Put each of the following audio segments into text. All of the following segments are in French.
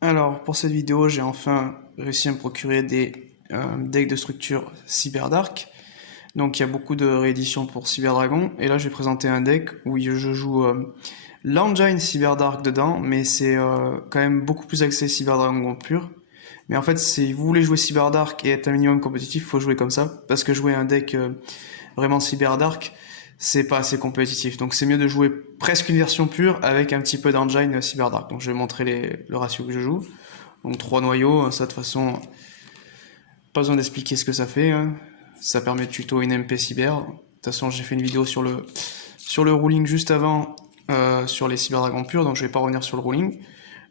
Alors, pour cette vidéo, j'ai enfin réussi à me procurer des decks de structure Cyberdark. Donc, il y a beaucoup de rééditions pour Cyberdragon. Et là, je vais présenter un deck où je joue l'engine Cyberdark dedans, mais c'est quand même beaucoup plus axé Cyberdragon pur. Mais en fait, si vous voulez jouer Cyberdark et être un minimum compétitif, il faut jouer comme ça. Parce que jouer un deck vraiment Cyberdark, c'est pas assez compétitif. Donc, c'est mieux de jouer presque une version pure avec un petit peu d'engine Cyberdark. Donc, je vais montrer le ratio que je joue. Donc 3 noyaux, ça de toute façon, pas besoin d'expliquer ce que ça fait, hein. Ça permet de tuto une MP cyber. De toute façon, j'ai fait une vidéo sur le ruling juste avant sur les cyberdragons purs, donc je vais pas revenir sur le ruling.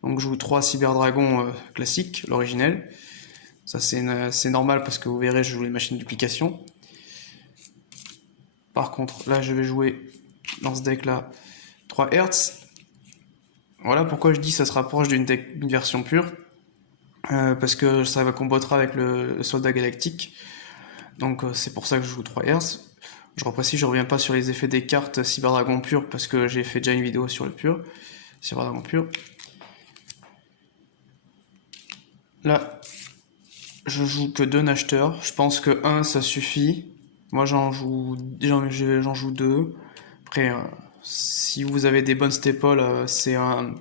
Donc je joue 3 cyberdragons classiques, l'originel. Ça c'est normal parce que vous verrez, je joue les machines de duplication. Par contre, là je vais jouer dans ce deck là 3 Hertz. Voilà pourquoi je dis ça se rapproche d'une version pure. Parce que ça va combattre avec le soldat galactique. Donc c'est pour ça que je joue 3 Hz. Je reprécise, je reviens pas sur les effets des cartes Cyberdragon pur parce que j'ai fait déjà une vidéo sur le pur. Cyberdragon pur. Là, je joue que 2 acheteurs. Je pense que 1 ça suffit. Moi j'en joue 2. Après, si vous avez des bonnes staples, c'est un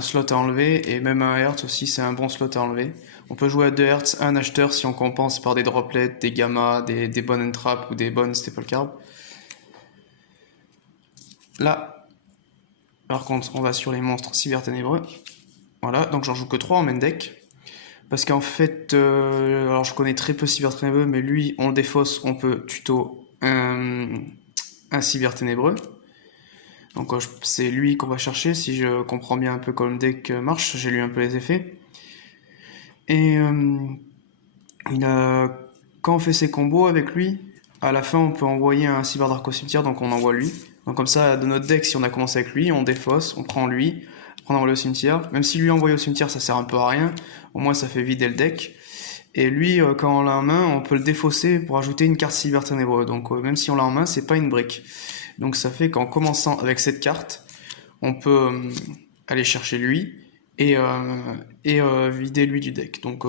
slot à enlever. Et même un Hertz aussi, c'est un bon slot à enlever. On peut jouer à 2 Hz, un acheteur si on compense par des droplets, des gamma, des bonnes entraps ou des bonnes staple cards. Là, par contre, on va sur les monstres cyberténébreux. Voilà, donc j'en joue que 3 en main deck. Parce qu'en fait, alors je connais très peu cyberténébreux, mais lui, on le défausse, on peut tuto un cyberténébreux. Donc c'est lui qu'on va chercher, si je comprends bien un peu comment le deck marche, j'ai lu un peu les effets. Et quand on fait ses combos avec lui, à la fin on peut envoyer un Cyberdark au cimetière, donc on envoie lui. Donc comme ça, de notre deck, si on a commencé avec lui, on défausse, on prend lui, on envoie au cimetière. Même si lui envoyé au cimetière, ça sert un peu à rien, au moins ça fait vider le deck. Et lui, quand on l'a en main, on peut le défausser pour ajouter une carte cyberténébreux. Donc même si on l'a en main, c'est pas une brique. Donc ça fait qu'en commençant avec cette carte, on peut aller chercher lui et vider lui du deck. Donc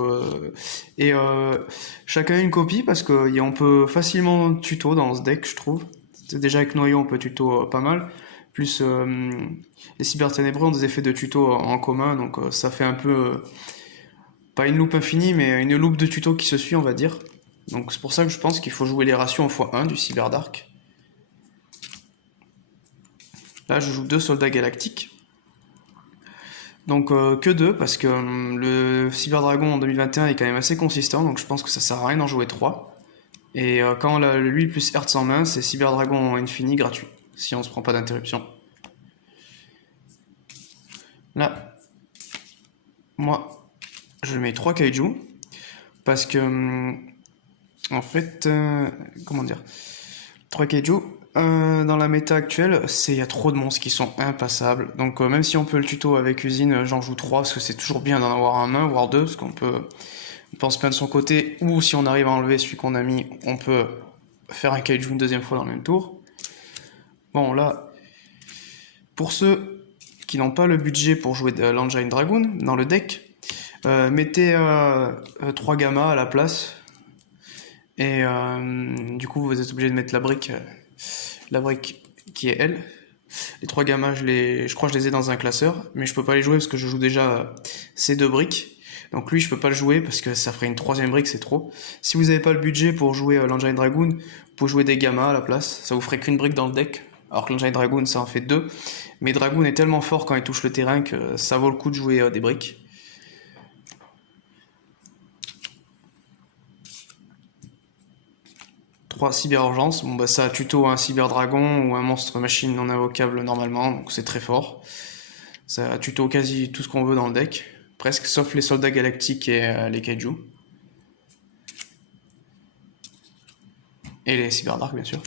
chacun une copie parce que on peut facilement tuto dans ce deck, je trouve. Déjà avec Noyau on peut tuto pas mal. Plus les cyberténébreux ont des effets de tuto en commun, donc ça fait un peu pas une loupe infinie, mais une loupe de tuto qui se suit, on va dire. Donc c'est pour ça que je pense qu'il faut jouer les ratios en x1 du Cyberdark. Là, je joue 2 soldats galactiques. Donc que 2 parce que le Cyberdragon en 2021 est quand même assez consistant, donc je pense que ça sert à rien d'en jouer 3. Et quand on a lui plus Hertz en main, c'est Cyberdragon Infini gratuit, si on se prend pas d'interruption. Là, moi, je mets 3 kaiju, parce que, en fait, comment dire, 3 kaiju, dans la méta actuelle, il y a trop de monstres qui sont impassables. Donc même si on peut le tuto avec usine, j'en joue 3 parce que c'est toujours bien d'en avoir un main, voire 2, parce qu'on peut se plaindre de son côté, ou si on arrive à enlever celui qu'on a mis, on peut faire un kaiju une deuxième fois dans le même tour. Bon là, pour ceux qui n'ont pas le budget pour jouer de l'Engine Dragoon dans le deck, mettez 3 gamma à la place. Et du coup vous êtes obligé de mettre la brique qui est elle. Les 3 gammas, je crois que je les ai dans un classeur, mais je peux pas les jouer parce que je joue déjà ces 2 briques. Donc lui, je peux pas le jouer parce que ça ferait une 3ème brique, c'est trop. Si vous avez pas le budget pour jouer l'Engine Dragoon, vous pouvez jouer des gammas à la place. Ça vous ferait qu'une brique dans le deck, alors que l'Engine Dragoon, ça en fait 2. Mais Dragoon est tellement fort quand il touche le terrain que ça vaut le coup de jouer des briques. 3 cyber-urgence, bon bah ça tuto un cyber-dragon ou un monstre machine non invocable normalement, donc c'est très fort. Ça tuto quasi tout ce qu'on veut dans le deck, presque, sauf les soldats galactiques et les kaiju. Et les cyberdark bien sûr.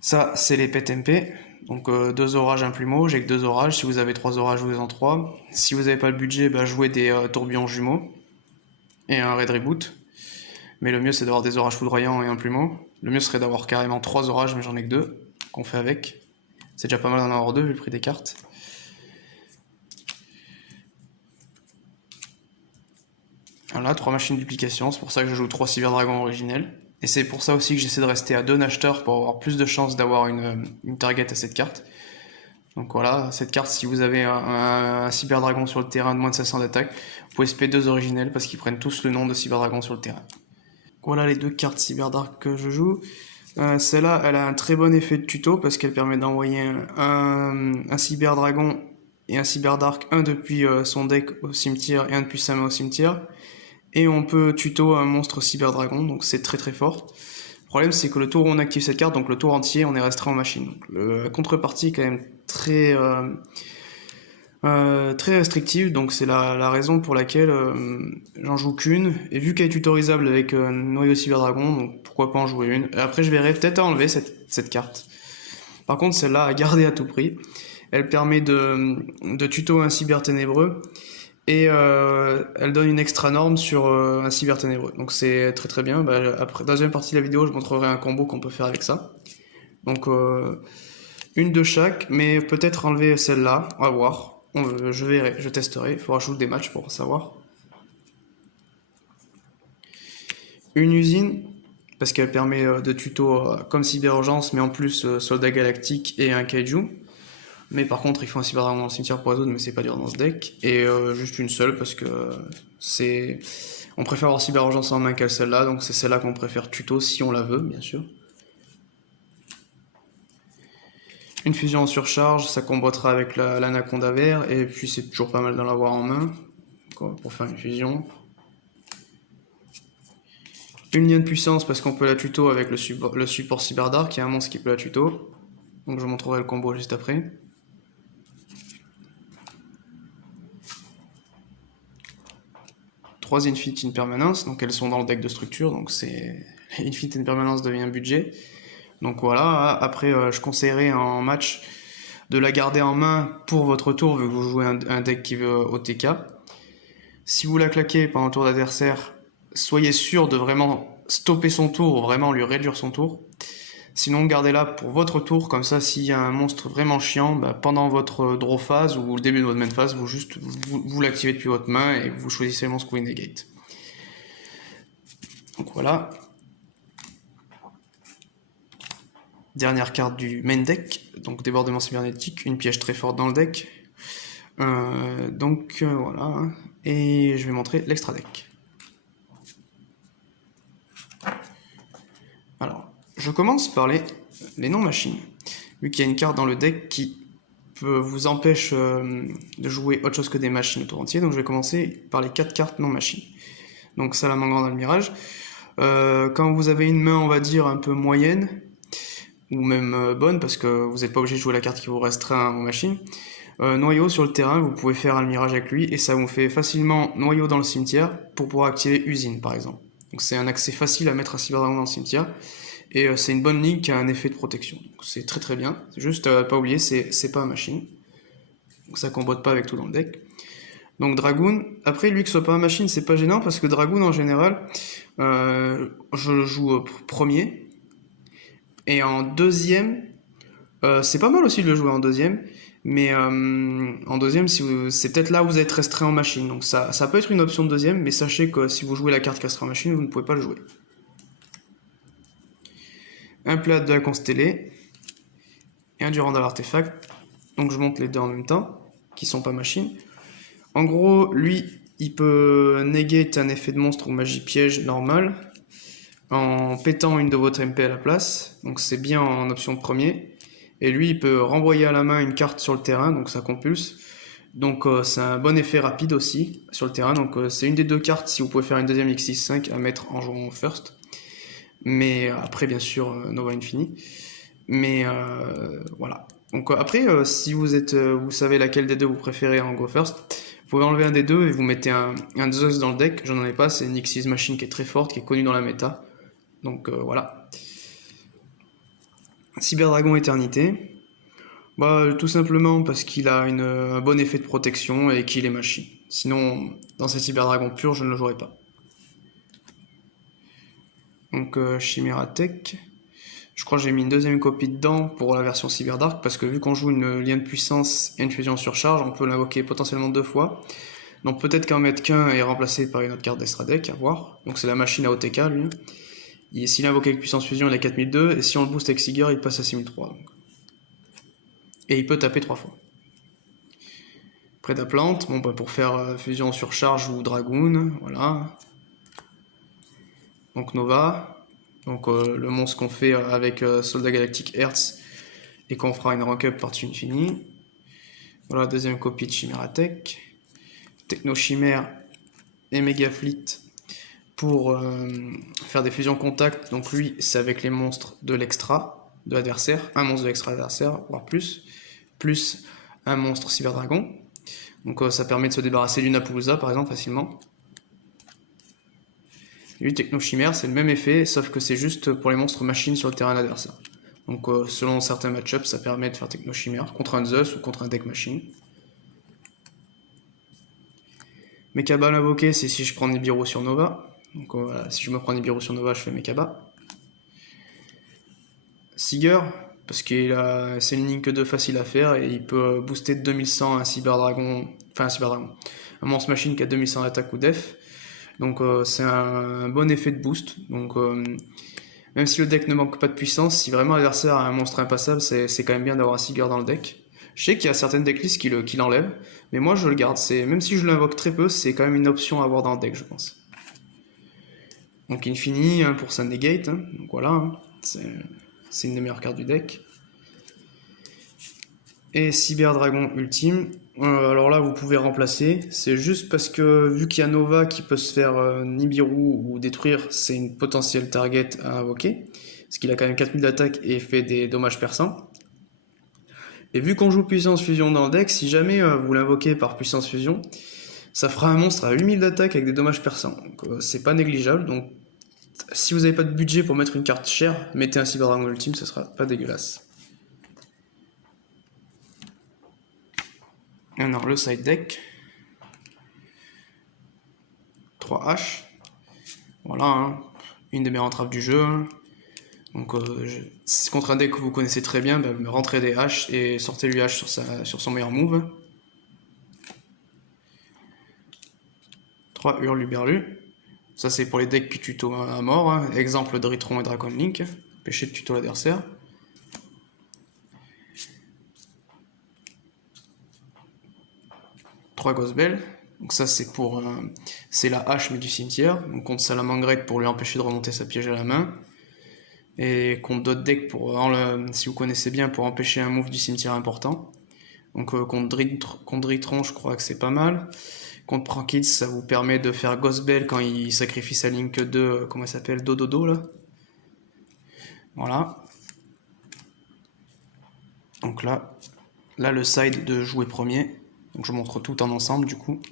Ça c'est les pet MP, donc 2 orages, un plumeau, j'ai que 2 orages, si vous avez 3 orages, jouez en 3. Si vous n'avez pas le budget, bah jouez des tourbillons jumeaux et un raid reboot. Mais le mieux c'est d'avoir des orages foudroyants et un plumeau. Le mieux serait d'avoir carrément 3 orages, mais j'en ai que 2, qu'on fait avec. C'est déjà pas mal d'en avoir 2 vu le prix des cartes. Voilà, 3 machines de duplication, c'est pour ça que je joue 3 Cyberdragons originels. Et c'est pour ça aussi que j'essaie de rester à 2 acheteurs pour avoir plus de chances d'avoir une target à cette carte. Donc voilà, cette carte, si vous avez un Cyberdragon sur le terrain de moins de 500 d'attaque, vous pouvez spé 2 originels parce qu'ils prennent tous le nom de Cyberdragon sur le terrain. Voilà les 2 cartes Cyberdark que je joue. Celle-là, elle a un très bon effet de tuto parce qu'elle permet d'envoyer un Cyberdragon et un Cyberdark, un depuis son deck au cimetière et un depuis sa main au cimetière. Et on peut tuto un monstre Cyberdragon, donc c'est très très fort. Le problème, c'est que le tour où on active cette carte, donc le tour entier, on est restreint en machine. Donc, la contrepartie est quand même très restrictive, donc c'est la raison pour laquelle j'en joue qu'une. Et vu qu'elle est tutorisable avec Noyau Cyberdragon, donc pourquoi pas en jouer une. Et après, je verrai peut-être à enlever cette carte. Par contre, celle-là, à garder à tout prix. Elle permet de tuto un cyber ténébreux. Et elle donne une extra norme sur un cyber ténébreux. Donc c'est très très bien. Bah, après, dans la deuxième partie de la vidéo, je montrerai un combo qu'on peut faire avec ça. Donc une de chaque, mais peut-être enlever celle-là. On va voir. Je verrai, je testerai. Il faudra que je joue des matchs pour savoir. Une usine, parce qu'elle permet de tuto comme Cyber Urgence, mais en plus Soldat Galactique et un Kaiju. Mais par contre, il faut un Cyberdragon dans le cimetière pour résoudre, mais c'est pas dur dans ce deck. Et juste une seule, parce que c'est... On préfère avoir Cyber Urgence en main qu'elle celle-là, donc c'est celle-là qu'on préfère tuto si on la veut, bien sûr. Une fusion en surcharge, ça combattera avec l'anaconda vert, et puis c'est toujours pas mal d'en l'avoir en main, pour faire une fusion. Une lien de puissance, parce qu'on peut la tuto avec le support Cyberdark, il y a un monstre qui peut la tuto. Donc je vous montrerai le combo juste après. 3 Infinite in Permanence, donc elles sont dans le deck de structure, donc c'est Infinite in Permanence devient un budget. Donc voilà, après je conseillerais en match de la garder en main pour votre tour, vu que vous jouez un deck qui veut OTK. Si vous la claquez pendant le tour d'adversaire, soyez sûr de vraiment stopper son tour, ou vraiment lui réduire son tour. Sinon, gardez-la pour votre tour, comme ça, s'il y a un monstre vraiment chiant, bah, pendant votre draw phase ou le début de votre main phase, vous l'activez depuis votre main et vous choisissez le monstre que vous negate. Donc voilà. Dernière carte du main deck, donc débordement cybernétique, une piège très forte dans le deck. Voilà, et je vais montrer l'extra deck. Alors, je commence par les non-machines. Vu qu'il y a une carte dans le deck qui vous empêche de jouer autre chose que des machines au tour entier, donc je vais commencer par les 4 cartes non-machines. Donc Salamangreuse dans le mirage. Quand vous avez une main, on va dire, un peu moyenne, ou même bonne, parce que vous n'êtes pas obligé de jouer la carte qui vous restreint aux machines, Noyau sur le terrain, vous pouvez faire un mirage avec lui, et ça vous fait facilement Noyau dans le cimetière pour pouvoir activer Usine, par exemple. Donc c'est un accès facile à mettre un Cyberdragon dans le cimetière, et c'est une bonne ligne qui a un effet de protection. C'est très très bien, c'est juste pas oublier, c'est pas une machine. Donc ça combotte pas avec tout dans le deck. Donc Dragoon, après lui que ce soit pas une machine, c'est pas gênant, parce que Dragoon en général, je le joue premier, et en deuxième, c'est pas mal aussi de le jouer en deuxième, mais en deuxième, c'est peut-être là où vous êtes restreint en machine. Donc ça peut être une option de deuxième, mais sachez que si vous jouez la carte qui restreint en machine, vous ne pouvez pas le jouer. Un plat de la constellée et un durant l'artefact. Donc je monte les deux en même temps, qui sont pas machines. En gros, lui, il peut negate un effet de monstre ou magie piège normal en pétant une de votre MP à la place. Donc c'est bien en option de premier. Et lui, il peut renvoyer à la main une carte sur le terrain, donc ça compulse. Donc c'est un bon effet rapide aussi sur le terrain. Donc c'est une des 2 cartes, si vous pouvez faire une deuxième X6-5 à mettre en jouant first. Mais après, bien sûr, Nova Infini. Mais voilà. Donc après, si vous savez laquelle des 2 vous préférez en go first, vous pouvez enlever un des 2 et vous mettez un Zeus dans le deck. J'en ai pas, c'est une X6 machine qui est très forte, qui est connue dans la méta. Donc voilà. Cyberdragon Éternité. Bah, tout simplement parce qu'il a un bon effet de protection et qu'il est machine. Sinon, dans ces Cyberdragon purs, je ne le jouerai pas. Donc Chimera Tech. Je crois que j'ai mis une deuxième copie dedans pour la version Cyberdark, parce que vu qu'on joue une lien de puissance et une fusion en surcharge, on peut l'invoquer potentiellement 2 fois. Donc peut-être qu'en mettre qu'un est remplacé par une autre carte d'extra deck, à voir. Donc c'est la machine à OTK lui. S'il invoque avec puissance fusion, il a 4002, et si on le booste avec Seeger, il passe à 6003. Donc. Et il peut taper 3 fois. Près de la plante, bon, bah, pour faire fusion sur charge ou dragoon, voilà. Donc Nova, donc le monstre qu'on fait avec Soldat Galactique Hertz, et qu'on fera une rank up par-dessus Infini. Voilà, deuxième copie de Chimera Tech. Techno Chimère et Mega Fleet pour faire des fusions contact. Donc lui, c'est avec les monstres de l'extra de l'adversaire, un monstre de l'extra adversaire, voire plus un monstre Cyberdragon. Donc ça permet de se débarrasser d'une Apollousa par exemple facilement. Lui, Techno Chimère, c'est le même effet, sauf que c'est juste pour les monstres machines sur le terrain adversaire. Donc selon certains match-ups, ça permet de faire Techno Chimère contre un Zeus ou contre un deck machine. Mekaba invoqué, c'est si je prends Nibiru sur Nova. Donc voilà, si je me prends Nibiru sur Nova, je fais Mekaba. Seeger, parce que c'est une ligne que 2 facile à faire et il peut booster de 2100 un Cyberdragon, un monstre machine qui a 2100 d'attaque ou def. Donc c'est un bon effet de boost. Donc même si le deck ne manque pas de puissance, si vraiment l'adversaire a un monstre impassable, c'est quand même bien d'avoir un Seeger dans le deck. Je sais qu'il y a certaines decklists qui l'enlèvent, mais moi je le garde. Même si je l'invoque très peu, c'est quand même une option à avoir dans le deck, je pense. Donc Infini hein, pour sa negate, hein. Donc voilà, hein. C'est une des meilleures cartes du deck. Et Cyberdragon ultime. Alors là, vous pouvez remplacer. C'est juste parce que vu qu'il y a Nova qui peut se faire Nibiru ou détruire, c'est une potentielle target à invoquer. Parce qu'il a quand même 4000 d'attaque et fait des dommages perçants. Et vu qu'on joue puissance fusion dans le deck, si jamais vous l'invoquez par puissance fusion, ça fera un monstre à 8000 d'attaque avec des dommages perçants. Donc c'est pas négligeable. Donc si vous n'avez pas de budget pour mettre une carte chère, mettez un Cyberdragon ultime, ça sera pas dégueulasse. Alors le side deck. 3 haches. Voilà, hein. Une des meilleures entraves du jeu. Donc contre un deck que vous connaissez très bien, bah, rentrez des haches et sortez lui hache sur son meilleur move. 3 Hurluberlu. Ça c'est pour les decks qui tuto à mort. Hein. Exemple Dritron et Dragon Link. Pêcher de tuto l'adversaire. 3 Ghostbell. Donc ça c'est pour c'est la hache mais du cimetière. Donc contre Salamangreat pour lui empêcher de remonter sa piège à la main. Et contre d'autres decks pour si vous connaissez bien pour empêcher un move du cimetière important. Donc contre Dritron je crois que c'est pas mal. Contre Prankitz ça vous permet de faire Ghostbell quand il sacrifie sa Link 2, comment elle s'appelle, Dododo là. Voilà. Donc là le side de jouer premier. Donc je montre tout en ensemble du coup.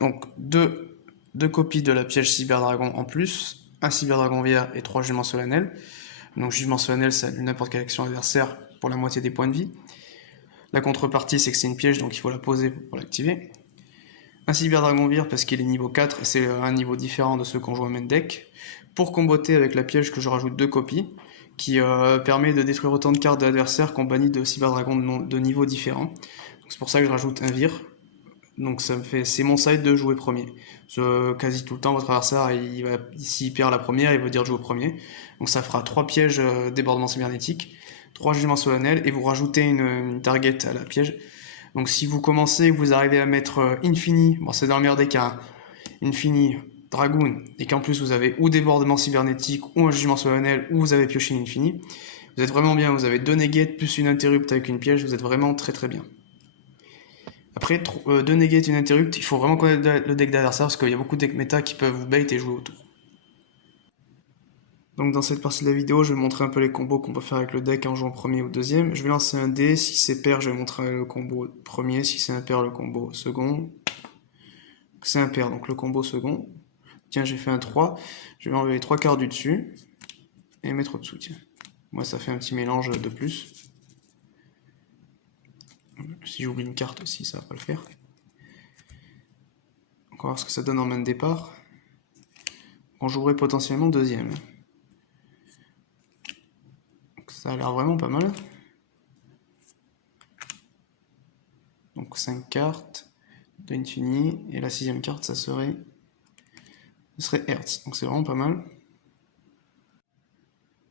Donc deux copies de la piège Cyberdragon en plus, un Cyberdragon vierge et 3 jugements solennels. Donc jugement solennel, ça annule n'importe quelle action adversaire pour la moitié des points de vie. La contrepartie, c'est que c'est une piège, donc il faut la poser pour l'activer. Un Cyberdragon vierge parce qu'il est niveau 4 et c'est un niveau différent de ceux qu'on joue en main deck. Pour comboter avec la piège que je rajoute 2 copies, qui permet de détruire autant de cartes de l'adversaire qu'on bannit de Cyberdragon de niveau différents. C'est pour ça que je rajoute un vire. Donc c'est mon side de jouer premier. Quasi tout le temps, votre adversaire, s'il perd la première, il veut dire de jouer premier. Donc ça fera 3 pièges débordement cybernétique, 3 jugements solennels, et vous rajoutez une target à la piège. Donc si vous commencez, vous arrivez à mettre Infini, bon c'est dans le meilleur des cas, Infini, Dragoon, et qu'en plus vous avez ou débordement cybernétique, ou un jugement solennel, ou vous avez pioché une Infini, vous êtes vraiment bien, vous avez 2 negates plus une interrupt avec une piège, vous êtes vraiment très très bien. Après, 2 negates, une interrupt, il faut vraiment connaître le deck d'adversaire parce qu'il y a beaucoup de decks méta qui peuvent vous bait et jouer autour. Donc dans cette partie de la vidéo, je vais montrer un peu les combos qu'on peut faire avec le deck en jouant premier ou deuxième. Je vais lancer un dé, si c'est pair, je vais montrer le combo premier, si c'est impair, le combo second. C'est impair, donc le combo second. Tiens, j'ai fait un 3, je vais enlever les 3 cartes du dessus et mettre au-dessous, tiens. Moi, ça fait un petit mélange de plus. Si j'oublie une carte aussi, ça va pas le faire. On va voir ce que ça donne en main de départ. On jouerait potentiellement deuxième. Donc ça a l'air vraiment pas mal. Donc Donc 5 cartes d'Infini. Et la 6ème carte, ce serait Hertz. Donc c'est vraiment pas mal.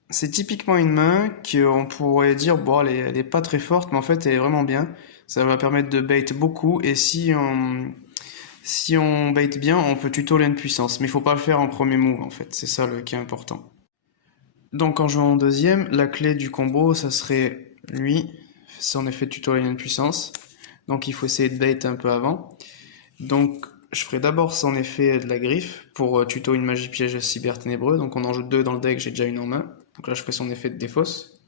C'est typiquement une main qu'on pourrait dire, bon, elle est pas très forte, mais en fait, elle est vraiment bien. Ça va permettre de bait beaucoup. Et si on bait bien, on peut tuto lane puissance. Mais il faut pas le faire en premier move, en fait. C'est ça qui est important. Donc en jouant en deuxième, la clé du combo, ça serait lui. C'est en effet tuto lane puissance. Donc il faut essayer de bait un peu avant. Donc je ferai d'abord son effet de la griffe pour tuto une magie piège cyber ténébreux. Donc on en joue 2 dans le deck, j'ai déjà une en main. Donc là je ferai son effet de défausse.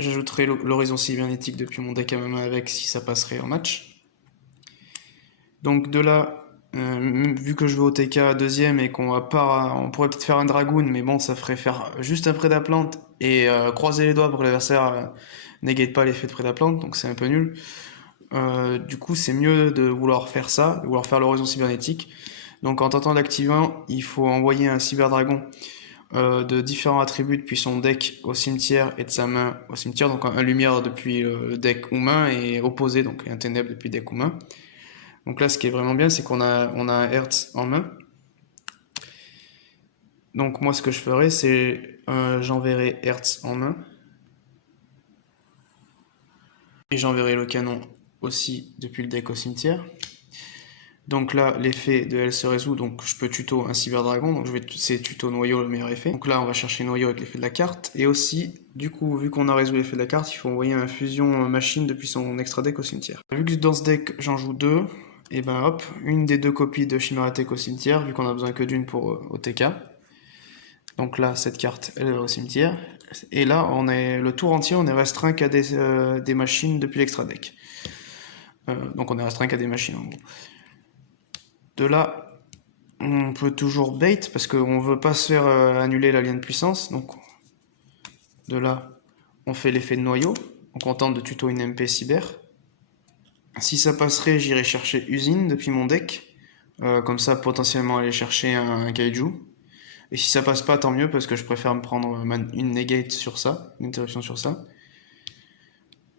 J'ajouterai l'horizon cybernétique depuis mon deck à ma main avec si ça passerait en match. Donc de là, vu que je vais au TK deuxième et qu'on va pas, on pourrait peut-être faire un dragoon, mais bon, ça ferait faire juste un prédaplante et croiser les doigts pour que l'adversaire n'égate pas l'effet de prédaplante, donc c'est un peu nul. Du coup, c'est mieux de vouloir faire ça, de vouloir faire l'horizon cybernétique. Donc en tentant d'activer, il faut envoyer un cyberdragon de différents attributs depuis son deck au cimetière et de sa main au cimetière. Donc un lumière depuis le deck ou main et opposé, donc un ténèbre depuis deck ou main. Donc là, ce qui est vraiment bien, c'est qu'on a un Hertz en main. Donc moi, ce que je ferais, c'est j'enverrai Hertz en main. Et j'enverrai le canon aussi depuis le deck au cimetière. Donc là, l'effet de elle se résout, donc je peux tuto un cyberdragon, donc c'est tuto noyau le meilleur effet. Donc là, on va chercher noyau avec l'effet de la carte. Et aussi, du coup, vu qu'on a résolu l'effet de la carte, il faut envoyer un fusion machine depuis son extra deck au cimetière. Vu que dans ce deck, j'en joue 2, et ben hop, une des 2 copies de Chimeratech au cimetière, vu qu'on a besoin que d'une pour OTK. Donc là, cette carte, elle va au cimetière. Et là, le tour entier, on est restreint qu'à des machines depuis l'extra deck. Donc on est restreint qu'à des machines en gros. De là, on peut toujours bait parce qu'on veut pas se faire annuler l'alien de puissance. Donc de là, on fait l'effet de noyau. Donc on tente de tuto une MP cyber. Si ça passerait, j'irai chercher usine depuis mon deck. Comme ça, potentiellement aller chercher un kaiju. Et si ça passe pas, tant mieux parce que je préfère me prendre une negate sur ça, une interruption sur ça.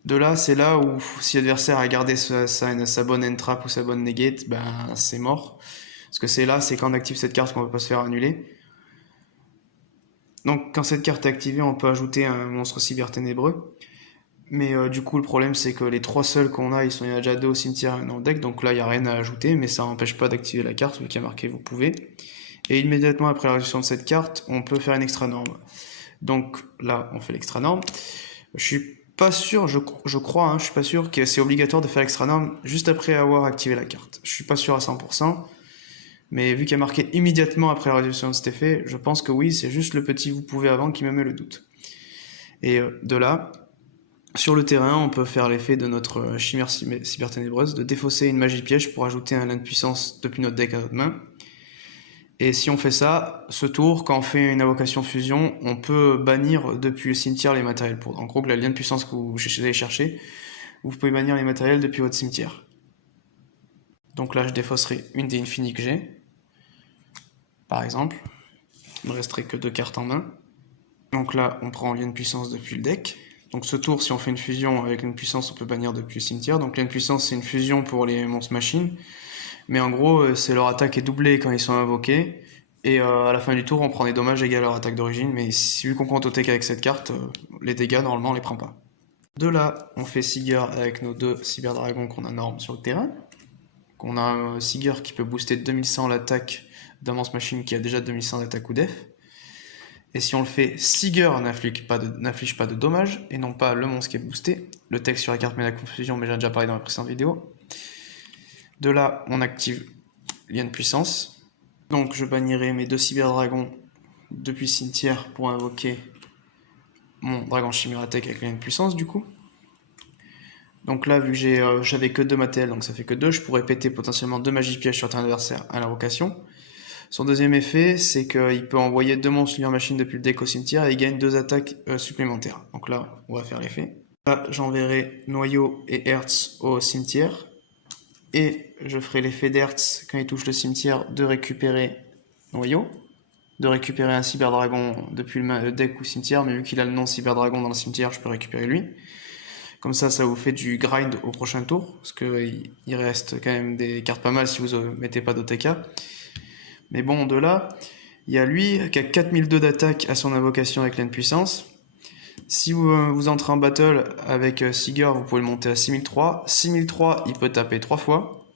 De là, c'est là où si l'adversaire a gardé sa bonne entrap ou sa bonne negate, ben c'est mort. Parce que c'est quand on active cette carte qu'on ne peut pas se faire annuler. Donc quand cette carte est activée, on peut ajouter un monstre cyber ténébreux. Mais du coup, le problème, c'est que les 3 seuls qu'on a, il y en a déjà 2 au cimetière et dans le deck. Donc là, il n'y a rien à ajouter, mais ça n'empêche pas d'activer la carte, vu qu'il y a marqué vous pouvez. Et immédiatement après la résolution de cette carte, on peut faire une extra norme. Donc là, on fait l'extra norme. Je suis pas sûr, je crois, hein, je suis pas sûr que c'est obligatoire de faire l'extra norme juste après avoir activé la carte. Je suis pas sûr à 100%, mais vu qu'il y a marqué immédiatement après la résolution de cet effet, je pense que oui, c'est juste le petit vous pouvez avant qui me met le doute. Et de là, sur le terrain, on peut faire l'effet de notre chimère cyber ténébreuse, de défausser une magie piège pour ajouter un lien de puissance depuis notre deck à notre main. Et si on fait ça, ce tour, quand on fait une invocation fusion, on peut bannir depuis le cimetière les matériels. En gros, que la lien de puissance que vous allez chercher, vous pouvez bannir les matériels depuis votre cimetière. Donc là, je défausserai une des infinies que j'ai, par exemple. Il ne me resterait que 2 cartes en main. Donc là, on prend lien de puissance depuis le deck. Donc ce tour, si on fait une fusion avec lien de puissance, on peut bannir depuis le cimetière. Donc lien de puissance, c'est une fusion pour les monstres machines. Mais en gros, c'est leur attaque est doublée quand ils sont invoqués. Et à la fin du tour, on prend des dommages égaux à leur attaque d'origine. Mais vu qu'on compte au TK avec cette carte, les dégâts, normalement, on les prend pas. De là, on fait Seeger avec nos 2 cyberdragons qu'on a normes sur le terrain. On a un Seeger qui peut booster de 2100 l'attaque d'un monstre machine qui a déjà 2100 d'attaque ou def. Et si on le fait, Seeger n'inflige pas de dommages, et non pas le monstre qui est boosté. Le texte sur la carte met la confusion, mais j'ai déjà parlé dans la précédente vidéo. De là, on active lien de puissance. Donc je bannirai mes 2 cyberdragons depuis cimetière pour invoquer mon dragon Chimeratech avec lien de puissance du coup. Donc là, vu que j'avais que 2 matériels, donc ça fait que 2, je pourrais péter potentiellement 2 magies pièges sur terrain adversaire à l'invocation. Son deuxième effet, c'est qu'il peut envoyer 2 monstres lumière machine depuis le deck au cimetière et il gagne 2 attaques supplémentaires. Donc là, on va faire l'effet. Là, j'enverrai Noyau et Hertz au cimetière. Et je ferai l'effet d'Hertz quand il touche le cimetière de récupérer Noyau. De récupérer un cyberdragon depuis le deck ou cimetière, mais vu qu'il a le nom cyberdragon dans le cimetière, je peux récupérer lui. Comme ça vous fait du grind au prochain tour. Parce qu'il reste quand même des cartes pas mal si vous mettez pas d'OTK. Mais bon, de là, il y a lui qui a 4002 d'attaque à son invocation avec l'aine puissance. Si vous entrez en battle avec Seeger, vous pouvez le monter à 6003. 6003, il peut taper 3 fois.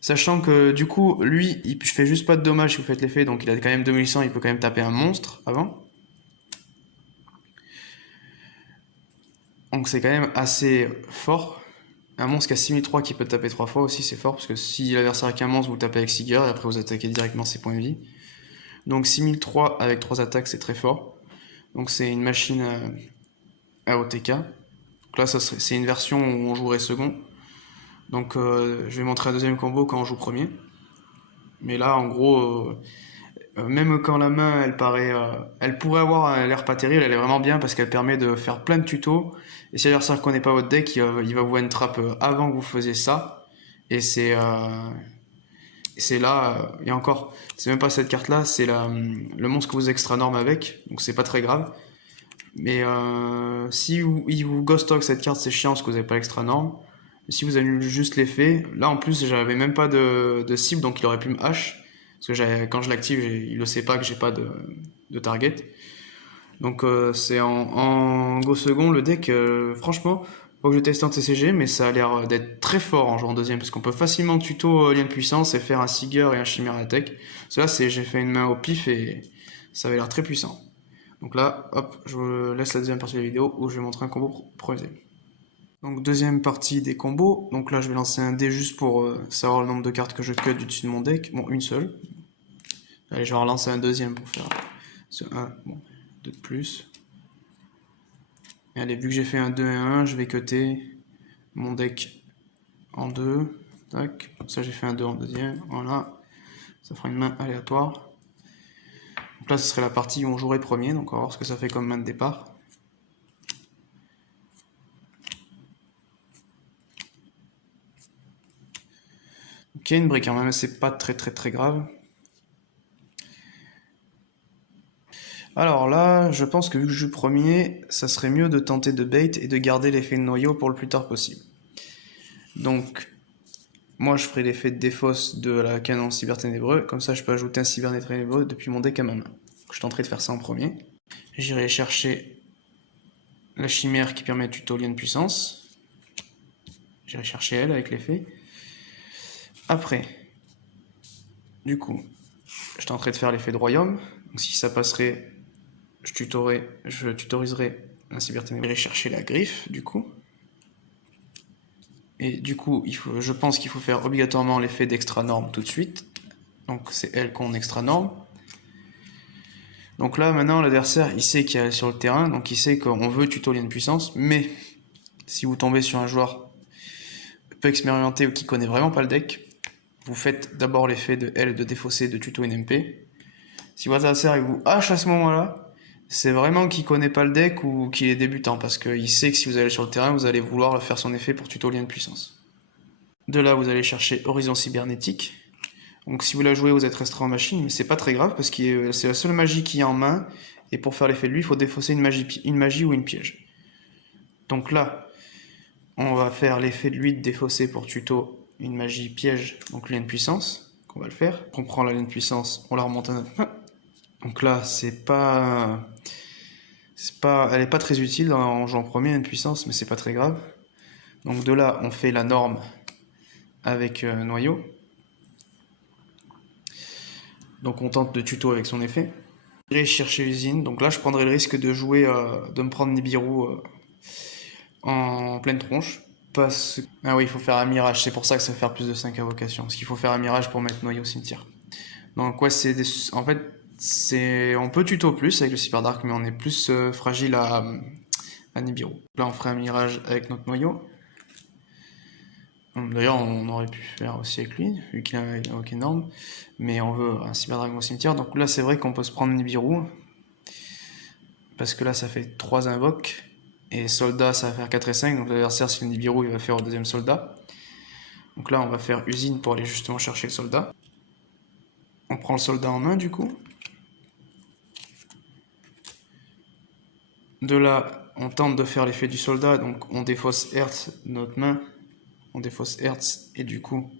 Sachant que du coup, lui, il fait juste pas de dommages si vous faites l'effet, donc il a quand même 2800, il peut quand même taper un monstre avant. Donc c'est quand même assez fort. Un monstre qui a 6003 qui peut taper 3 fois aussi, c'est fort, parce que si l'adversaire a qu'un monstre, vous tapez avec Seeger, et après vous attaquez directement ses points de vie. Donc 6003 avec 3 attaques, c'est très fort. Donc c'est une machine à OTK. Donc là, c'est une version où on jouerait second. Donc je vais montrer un deuxième combo quand on joue premier. Mais là, en gros, même quand la main, elle pourrait avoir l'air pas terrible, elle est vraiment bien parce qu'elle permet de faire plein de tutos. Et si l'adversaire ne connaît pas votre deck, il va vous one trap avant que vous faisiez ça. Et c'est là, et encore, c'est même pas cette carte-là, c'est le monstre que vous extra norme avec, donc c'est pas très grave. Mais si il vous ghost hog cette carte, c'est chiant parce que vous n'avez pas l'extra norme. Si vous annulez juste l'effet, là en plus j'avais même pas de cible, donc il aurait pu me hache. Parce que quand je l'active, il ne sait pas que j'ai pas de target. Donc c'est en go second, le deck, franchement, faut que je teste en TCG, mais ça a l'air d'être très fort en jouant en deuxième, parce qu'on peut facilement tuto lien de puissance et faire un Seeger et un Chimère Attack. Cela, j'ai fait une main au pif et ça avait l'air très puissant. Donc là, hop, je vous laisse la deuxième partie de la vidéo où je vais montrer un combo premier. Donc deuxième partie des combos, donc là je vais lancer un dé juste pour savoir le nombre de cartes que je cut du dessus de mon deck, bon une seule. Allez, je vais relancer un deuxième pour faire ce 1, bon, 2 de plus. Et allez, vu que j'ai fait un 2 et un 1, je vais cutter mon deck en 2. Tac, comme ça j'ai fait un 2 en deuxième, voilà. Ça fera une main aléatoire. Donc là ce serait la partie où on jouerait premier, donc on va voir ce que ça fait comme main de départ. Ok, une brique, hein, même c'est pas très grave. Alors là, je pense que vu que je joue premier, ça serait mieux de tenter de bait et de garder l'effet de noyau pour le plus tard possible. Donc, moi je ferai l'effet de défausse de la canon cyberténébreux, comme ça je peux ajouter un cyberténébreux depuis mon deck à ma main. Je tenterai de faire ça en premier. J'irai chercher la chimère qui permet de tuto lien de puissance. J'irai chercher elle avec l'effet. Après, du coup, je tenterai de faire l'effet de royaume. Donc si ça passerait, je tutoriserai un cyberténébreux. J'irai chercher la griffe, du coup. Et du coup, je pense qu'il faut faire obligatoirement l'effet d'extra norme tout de suite. Donc c'est elle qu'on extra norme. Donc là maintenant l'adversaire il sait qu'il est sur le terrain, donc il sait qu'on veut tuto lien de puissance, mais si vous tombez sur un joueur peu expérimenté ou qui connaît vraiment pas le deck, vous faites d'abord l'effet de L de défausser de tuto NMP. Si votre adversaire il vous hache à ce moment-là, c'est vraiment qu'il connaît pas le deck ou qu'il est débutant, parce qu'il sait que si vous allez sur le terrain, vous allez vouloir faire son effet pour tuto lien de puissance. De là vous allez chercher Horizon Cybernétique. Donc si vous la jouez, vous êtes restreint en machine, mais c'est pas très grave parce que c'est la seule magie qu'il y a en main. Et pour faire l'effet de lui, il faut défausser une magie ou une piège. Donc là, on va faire l'effet de lui de défausser pour tuto une magie piège, donc lien de puissance. On va le faire. On prend la lien de puissance, on la remonte à notre main. Donc là, elle est pas très utile en jouant premier lien de puissance, mais c'est pas très grave. Donc de là, on fait la norme avec noyau. Donc on tente de tuto avec son effet. Je vais chercher usine, donc là je prendrai le risque de jouer, de me prendre Nibiru en pleine tronche. Ah oui, il faut faire un mirage, c'est pour ça que ça va faire plus de 5 invocations. Parce qu'il faut faire un mirage pour mettre noyau au cimetière. Donc ouais, en fait, on peut tuto plus avec le Cyber Dark, mais on est plus fragile à Nibiru. Là on ferait un mirage avec notre noyau. D'ailleurs, on aurait pu faire aussi avec lui, vu qu'il a un invoqué énorme. Mais on veut un Cyberdragon au cimetière. Donc là, c'est vrai qu'on peut se prendre Nibiru. Parce que là, ça fait 3 invoques. Et soldat, ça va faire 4 et 5. Donc l'adversaire, si le Nibiru, il va faire au deuxième soldat. Donc là, on va faire usine pour aller justement chercher le soldat. On prend le soldat en main, du coup. De là, on tente de faire l'effet du soldat, donc on défausse Hertz de notre main, on défausse Hertz, et du coup,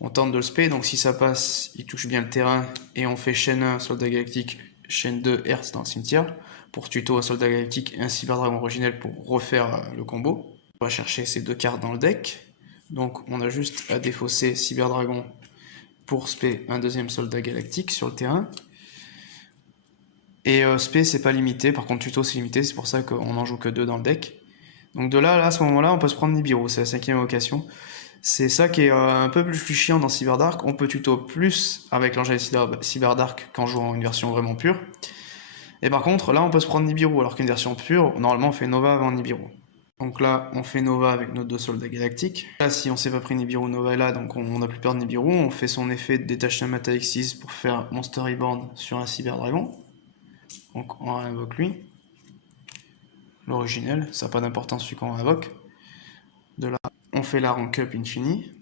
on tente de le spé, donc si ça passe, il touche bien le terrain, et on fait chaîne 1, soldat galactique, chaîne 2, Hertz dans le cimetière, pour tuto un soldat galactique et un cyberdragon originel pour refaire le combo. On va chercher ces 2 cartes dans le deck, donc on a juste à défausser cyberdragon pour spé un deuxième soldat galactique sur le terrain. Et spé c'est pas limité, par contre tuto c'est limité, c'est pour ça qu'on en joue que 2 dans le deck. Donc de là, à ce moment-là, on peut se prendre Nibiru, c'est la 5ème invocation. C'est ça qui est un peu plus chiant dans Cyberdark, on peut tuto plus avec l'Angel Cyberdark qu'en jouant une version vraiment pure. Et par contre, là on peut se prendre Nibiru, alors qu'une version pure, normalement on fait Nova avant Nibiru. Donc là, on fait Nova avec nos 2 soldats galactiques. Là, si on s'est pas pris Nibiru, Nova est là, donc on n'a plus peur de Nibiru. On fait son effet de détacher un Metallic 6 pour faire Monster Reborn sur un Cyberdragon. Donc on invoque lui. L'originel, ça n'a pas d'importance celui qu'on invoque. De là, on fait la rank up infini.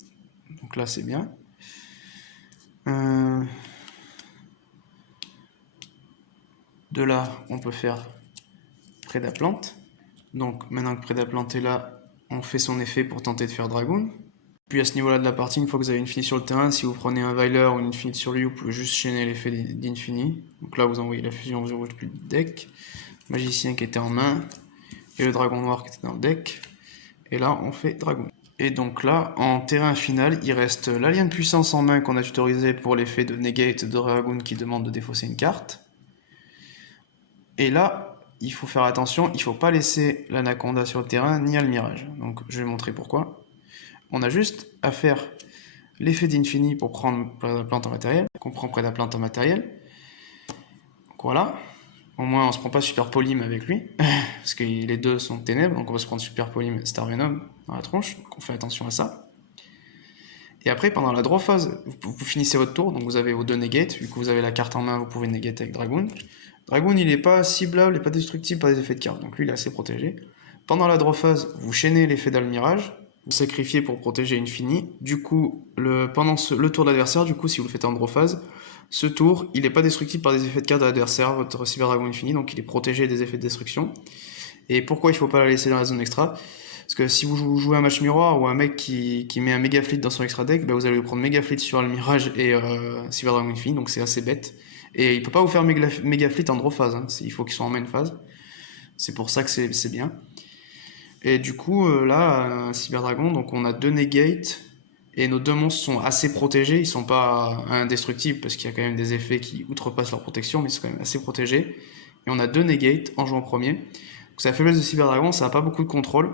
Donc là, c'est bien. De là, on peut faire Prédaplante. Donc maintenant que Prédaplante est là, on fait son effet pour tenter de faire Dragoon. Puis à ce niveau-là de la partie, une fois que vous avez Infini sur le terrain, si vous prenez un Veiler ou une Infinite sur lui, vous pouvez juste chaîner l'effet d'Infini. Donc là, vous envoyez la fusion, vous envoyez plus de deck. Magicien qui était en main, et le Dragon Noir qui était dans le deck. Et là, on fait Dragoon. Et donc là, en terrain final, il reste l'alien de puissance en main qu'on a tutorisé pour l'effet de Negate de Dragoon qui demande de défausser une carte. Et là, il faut faire attention, il ne faut pas laisser l'Anaconda sur le terrain ni Almirage. Donc je vais montrer pourquoi. On a juste à faire l'effet d'Infini pour prendre Prédaplante en matériel. Donc on prend Prédaplante en matériel. Donc voilà. Au moins on ne se prend pas Super Polyme avec lui. Parce que les deux sont ténèbres. Donc on va se prendre Super Polyme Star Venom dans la tronche. Donc on fait attention à ça. Et après, pendant la draw phase, vous finissez votre tour. Donc vous avez vos 2 negates. Vu que vous avez la carte en main, vous pouvez negate avec Dragoon. Dragoon, il n'est pas ciblable, il n'est pas destructible par des effets de carte. Donc lui, il est assez protégé. Pendant la draw phase, vous chaînez l'effet d'Almirage. Vous sacrifiez pour protéger Infini. Du coup, pendant le tour de l'adversaire, du coup, si vous le faites en draw phase, ce tour, il n'est pas destructible par des effets de carte de l'adversaire, votre Cyberdragon Infini, donc il est protégé des effets de destruction. Et pourquoi il ne faut pas la laisser dans la zone extra? Parce que si vous jouez un match miroir ou un mec qui met un méga fleet dans son extra deck, bah vous allez lui prendre méga fleet sur Almirage et Cyberdragon Infini, donc c'est assez bête. Et il peut pas vous faire méga fleet en draw phase, hein. Il faut qu'il soit en main phase. C'est pour ça que c'est bien. Et du coup, là, Cyberdragon, donc on a 2 negates, et nos 2 monstres sont assez protégés, ils sont pas indestructibles, parce qu'il y a quand même des effets qui outrepassent leur protection, mais ils sont quand même assez protégés. Et on a 2 negates en jouant premier. Donc c'est la faiblesse de Cyberdragon, ça n'a pas beaucoup de contrôle.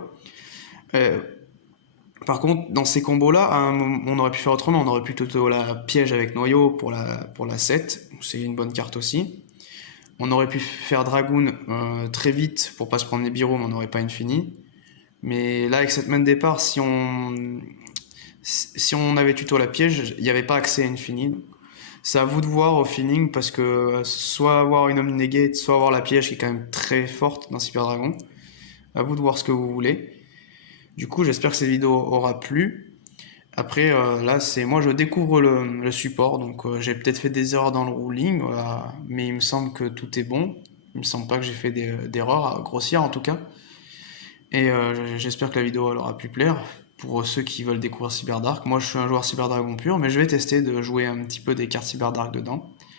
Par contre, dans ces combos-là, on aurait pu faire autrement, on aurait pu tuto la piège avec noyau pour la 7, c'est une bonne carte aussi. On aurait pu faire Dragoon très vite pour pas se prendre les Nibiru, mais on n'aurait pas Infini. Mais là, avec cette main de départ, si on avait tuto la piège, il n'y avait pas accès à Infini. C'est à vous de voir au feeling, parce que soit avoir une Omni Negate, soit avoir la piège qui est quand même très forte dans Cyber Dragon. À vous de voir ce que vous voulez. Du coup, j'espère que cette vidéo aura plu. Après, là, moi, je découvre le support, donc j'ai peut-être fait des erreurs dans le ruling, voilà, mais il me semble que tout est bon. Il me semble pas que j'ai fait d'erreurs grossières en tout cas. Et j'espère que la vidéo elle aura pu plaire pour ceux qui veulent découvrir Cyberdark. Moi, je suis un joueur Cyberdragon pur, mais je vais tester de jouer un petit peu des cartes Cyberdark dedans.